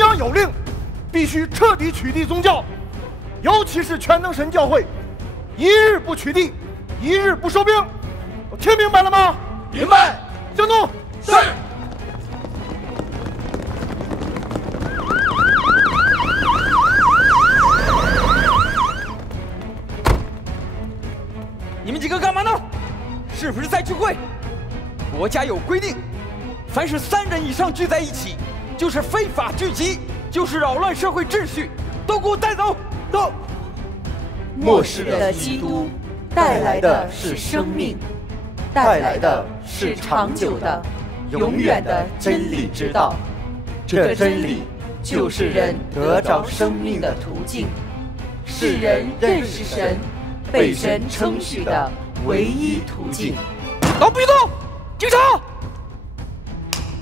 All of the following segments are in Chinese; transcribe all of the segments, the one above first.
央有令，必须彻底取缔宗教，尤其是全能神教会，一日不取缔，一日不收兵。听明白了吗？明白。行动。是。你们几个干嘛呢？是不是在聚会？国家有规定，凡是3人以上聚在一起，就是非法聚集，就是扰乱社会秩序，都给我带走！走。末世的基督带来的是生命，带来的是长久的、永远的真理之道。这真理就是人得着生命的途径，是人认识神、被神称许的唯一途径。老闭动！警察！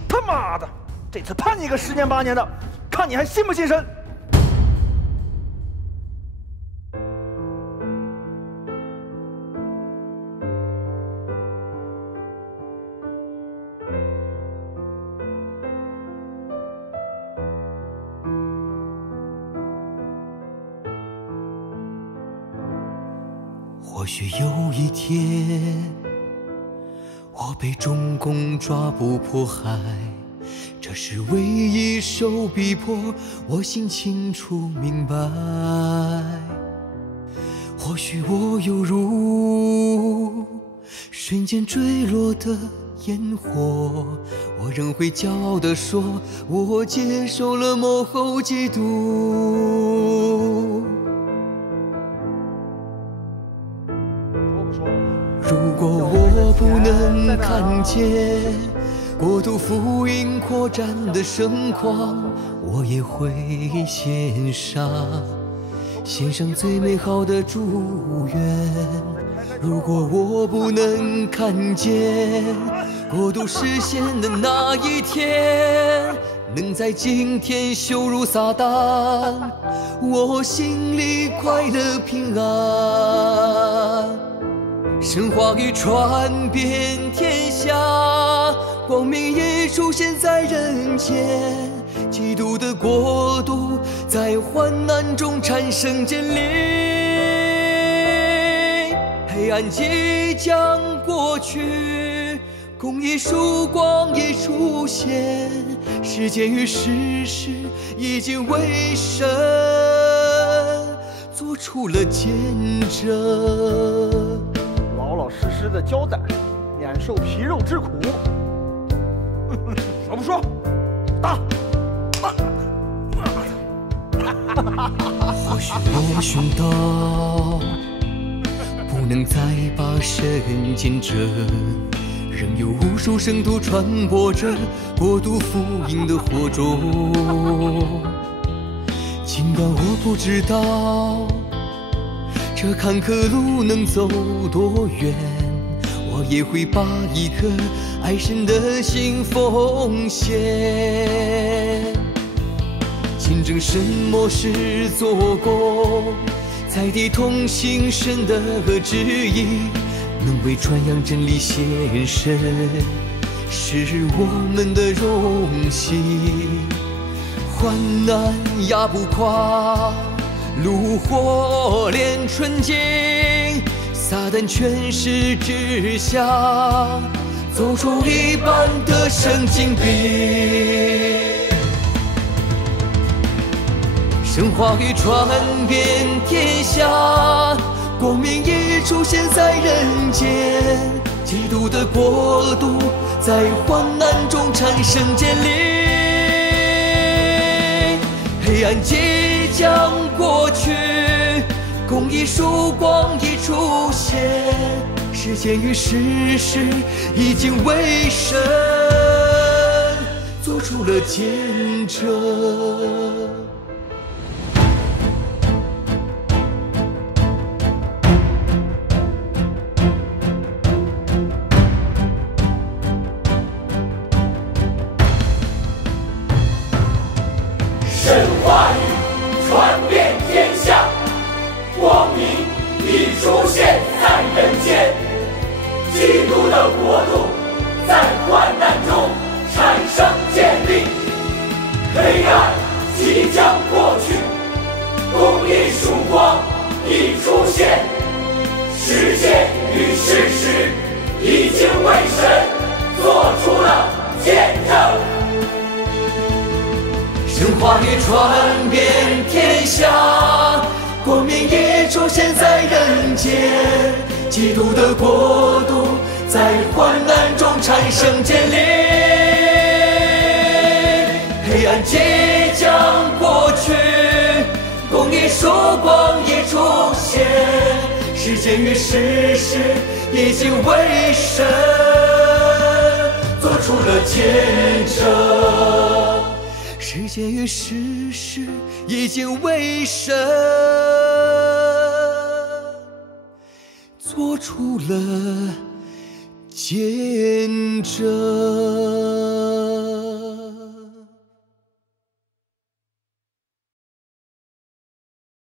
他妈的，这次判你个10年8年的，看你还信不信神！或许有一天，我被中共抓捕迫害，这是唯一受逼迫，我心清楚明白。或许我犹如瞬间坠落的烟火，我仍会骄傲地说，我接受了幕后基督。如果我不能看见国度福音扩展的盛况，我也会献上最美好的祝愿。如果我不能看见国度实现的那一天，能在今天羞辱撒旦，我心里快乐平安。神话语传遍天下，光明也出现在人间，基督的国度在患难中产生建立，黑暗即将过去，公义曙光已出现，时间与事实已经为神做出了见证。老老实实的交代，免受皮肉之苦。说不说？打！或许我寻到不能再把神见证，仍有无数圣徒传播着国度福音的火种。尽管我不知道这坎坷路能走多远，我也会把一颗爱神的心奉献，见证神末世做工，在地同行神的旨意，能为传扬真理献身，是我们的荣幸。患难压不垮，炉火炼纯净，撒旦权势之下，走出一般的神经病。神话语传遍天下，光明已出现在人间，基督的国度在患难中产生建立，黑暗即将过去，公义曙光已出现，时间与事实已经为神做出了见证。神话语传遍天下，光明已出现在人间，基督的国度在患难中产生建立，黑暗必将过去，公益曙光已出现，世界与事实已经为神做出了见证。神话已传遍天下，光明已出现在人间，基督的国度在患难中产生建立，黑暗即将过去，公义曙光已出现，世界与事实已经为神做出了见证，世界与事实已经为神做出了见证。